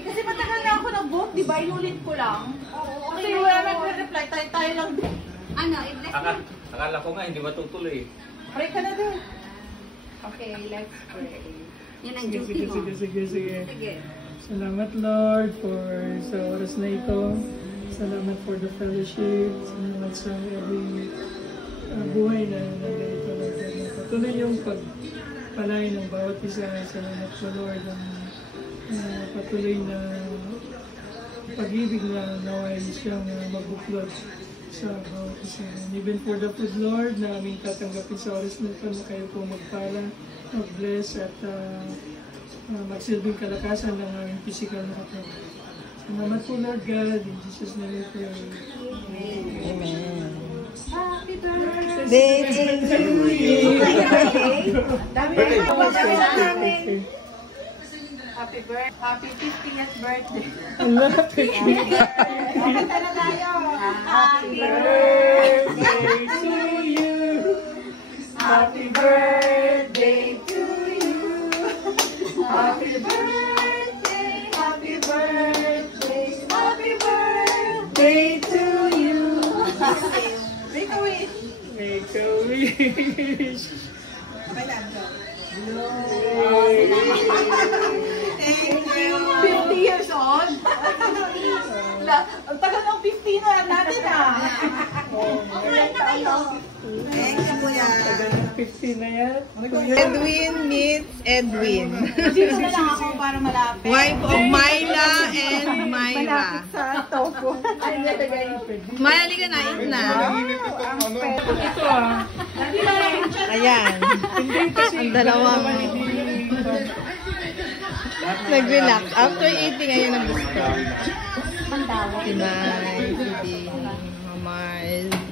Kasi matagal na ako nag-vote, di ba? Inulit ko lang. Kasi wala nag-reply, tayo lang din. Ano, i-bless mo? Akala ko nga, hindi matutuloy. Pray ka na din. Okay, let's pray. Yan ang duty mo. Sige. Salamat Lord for sa oras na ito. Salamat for the fellowship. Salamat sa every buhay na ganito lang. Patuloy yung pagpalay ng bawat isa. Salamat sa Lord. Patuloy na pag-ibig na naway siyang magbuklod sa bawat isa. And even for the food, Lord, na aming tatanggapin sa oras na ito na kayo po magpala, mag-bless at magsilbing kalakasan ng aming physical na katawan. Salamat po, Lord God. In Jesus' name we pray. Amen. Happy birthday! Happy birthday! Happy 50th birthday! Happy birthday to you! Happy birthday to you! Happy birthday! Happy birthday! Happy birthday to you! Make a wish! Make a wish! Thank you! 50 years old? Ang tagal ng 50 na natin Okay na kayo. Thank you, Kuya. Tagal ng 50 na yan. Edwin meets Edwin. Dito na lang ako para malapit. Wife of Myla and Myra. Sa topo. Myla, liga na, eat na. Ito ah. Ayan. Ang dalawang nag-relax. After eating, ayun ang gusto. Si Mai, si Ding, Mars.